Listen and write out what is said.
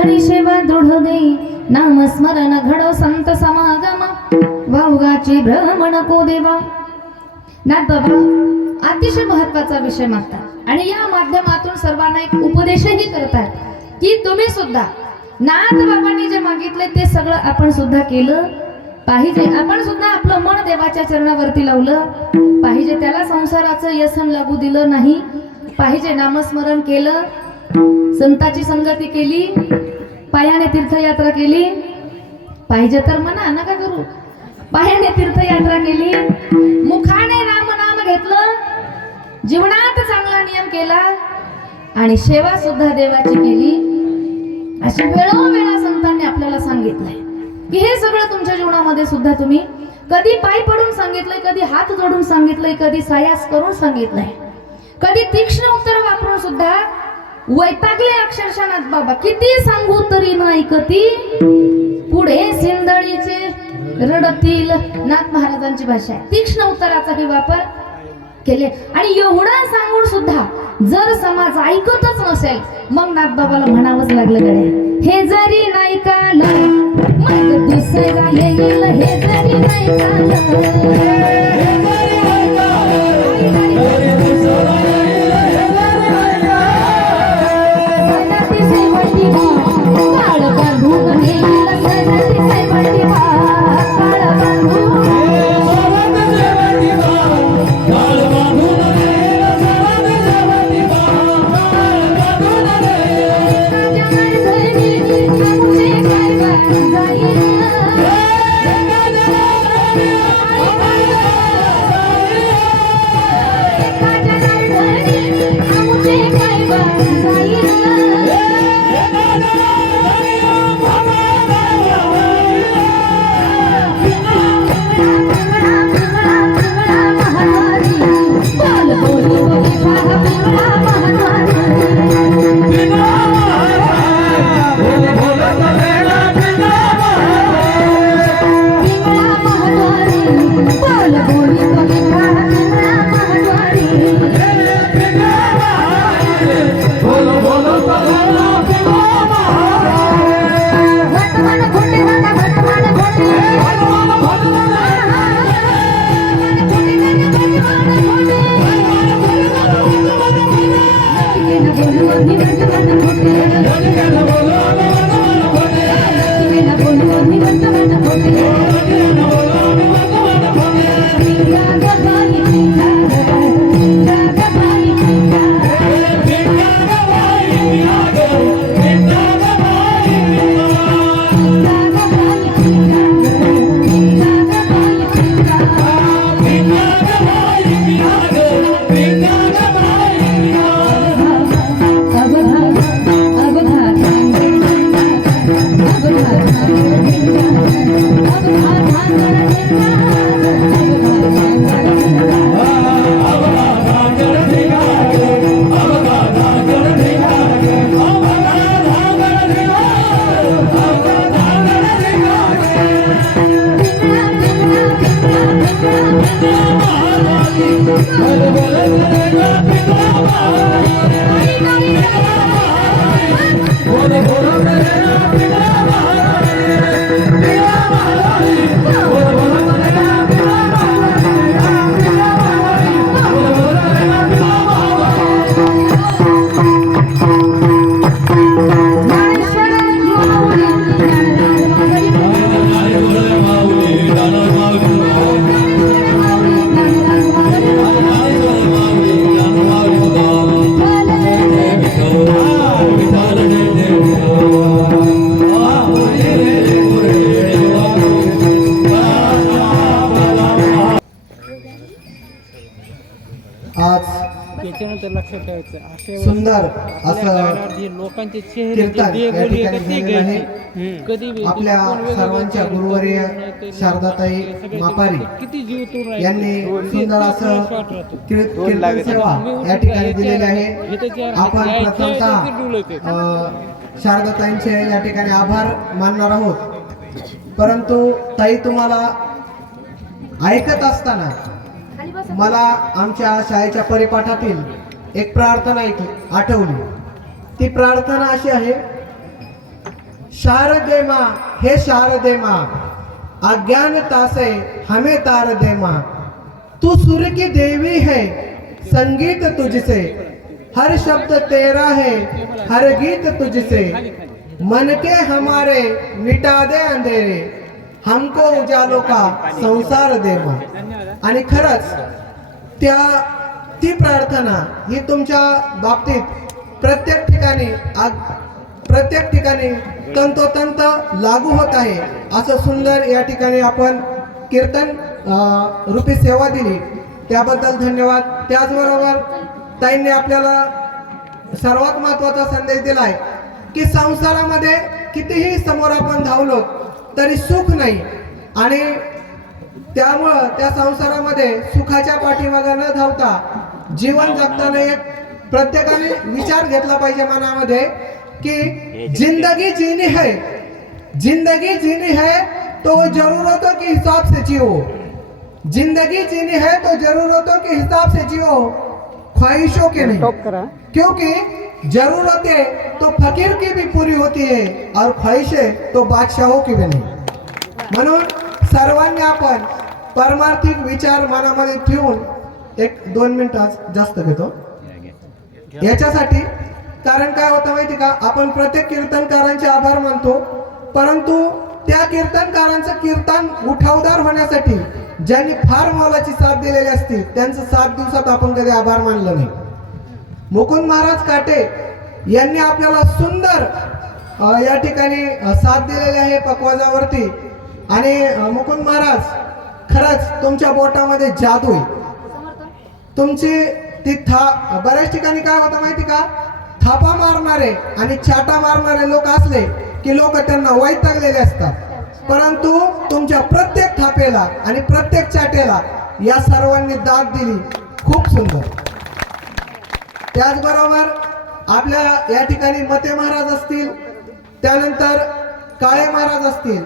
धडी सेवा दृढ देई नाम स्मरण घडो संत समागम वावगाची भ्रमण को देवा। नाथ बाबा अतिशय महत्वाचा विषय मागतात आणि या माध्यमातून सर्वांना एक उपदेशही करतात की तुम्ही सुद्धा नाथ बाबांनी जे मागितले ते सगळं आपण सुद्धा केलं पाहिजे। आपण सुद्धा आपलं मन देवाच्या चरणावरती लावलं पाहिजे, त्याला संसाराचं व्यसन लागू दिलं नाही पाहिजे, नामस्मरण केलं, संताची संगती केली, पायाने तीर्थयात्रा केली पाहिजे, तर म्हणा नका करू, पायाने तीर्थयात्रा केली, मुखाने राम नाम घेतलं, जीवनात चांगला नियम केला आणि सेवा सुद्धा देवाची केली। अशी वेळोवेळा संतांनी आपल्याला सांगितलंय की हे सगळं तुमच्या जीवनामध्ये सुद्धा तुम्ही कधी पाय पडून सांगितलंय, कधी हात जोडून सांगितलंय, कधी सायास करून सांगितलंय, कधी तीक्ष्ण उत्तर वापरून सुद्धा वैतागले अक्षरशः नाथ बाबा। किती सांगू तरी न ऐकती पुढे सिंदळीचे रडतील, नाथ महाराजांची भाषा आहे। तीक्ष्ण उत्तराचाही वापर केले आणि एवढा सांगून सुद्धा जर समाज ऐकतच नसेल मग नाथ बाबाला म्हणावंच लागलं गड्या, हे जरी नाही कालं मग दुसरा येईल, हे जरी नाही लक्षात ठेवायचं सुंदर असं लोकांचे चेहरे कीर्तन या ठिकाणी झालेलं आहे। कधी आपल्या सर्वांच्या गुरुवर्य शारदाताई मापारी किती जीव तोड यांनी सुंदर असं कीर्तन सेवा या ठिकाणी दिलेली आहे। आपण प्रथमतः शारदाताईंचे या ठिकाणी आभार मानणार आहोत। परंतु ताई, तुम्हाला ऐकत असताना मला आमच्या शाळेच्या परिपाठातील एक प्रार्थना आठवली। ती प्रार्थना अशी आहे शारदे माँ हे शारदे माँ, अज्ञानता से हमें तार दे माँ। तू सुर की देवी है, संगीत तुझसे, हर शब्द तेरा है, हर गीत तुझसे। मन के हमारे मिटा दे अंधेरे, हमको उजालों का संसार दे माँ। आणि खरंच ती प्रार्थना ही तुमच्या बाबतीत प्रत्येक ठिकाणी तंतोतंत लागू होत आहे। असं सुंदर या ठिकाणी आपण कीर्तन रूपी सेवा दिली त्याबद्दल धन्यवाद। त्याचबरोबर ताईंनी आपल्याला सर्वात महत्त्वाचा संदेश दिलाय की संसारामध्ये कितीही समोर आपण धावलो तरी सुख नाही, आणि त्यामुळं त्या संसारामध्ये सुखाच्या पाठीमागे न धावता जीवन जगताना एक प्रत्येकाने विचार घेतला पाहिजे मनामध्ये की जिंदगी जीनी है तो जरूरतों के हिसाब से जियो। जिंदगी जीनी है तो जरूरतों के हिसाब से जियो, ख्वाहिशों के नहीं। क्योंकि जरूरतें तो फकीर की भी पूरी होती है और ख्वाहिशें तो बादशाहों की भी नहीं। म्हणून सर्वांनी आपण परमार्थिक विचार मनामध्ये ठेवून 1-2 मिनिटं जास्त घेतो याच्यासाठी। कारण काय होतं माहिती का, आपण प्रत्येक कीर्तनकारांचे आभार मानतो, परंतु त्या कीर्तनकारांचं कीर्तन उठावदार होण्यासाठी ज्यांनी फार मोलाची साथ दिलेली असते त्यांचं 7 दिवसात आपण कधी आभार मानलं नाही। मुकुंद महाराज काटे यांनी आपल्याला सुंदर या ठिकाणी साथ दिलेली आहे पकवाजावरती। आणि मुकुंद महाराज खरंच तुमच्या बोटामध्ये जादू आहे तुमची। ती बऱ्याच ठिकाणी काय होतं माहिती का, थापा मारणारे आणि छाटा मारणारे लोक असले की लोक त्यांना वैतागलेले असतात, परंतु तुमच्या प्रत्येक थापेला आणि प्रत्येक चाटेला या सर्वांनी दाद दिली, खूप सुंदर। त्याचबरोबर आपल्या या ठिकाणी मते महाराज असतील, त्यानंतर काळे महाराज असतील,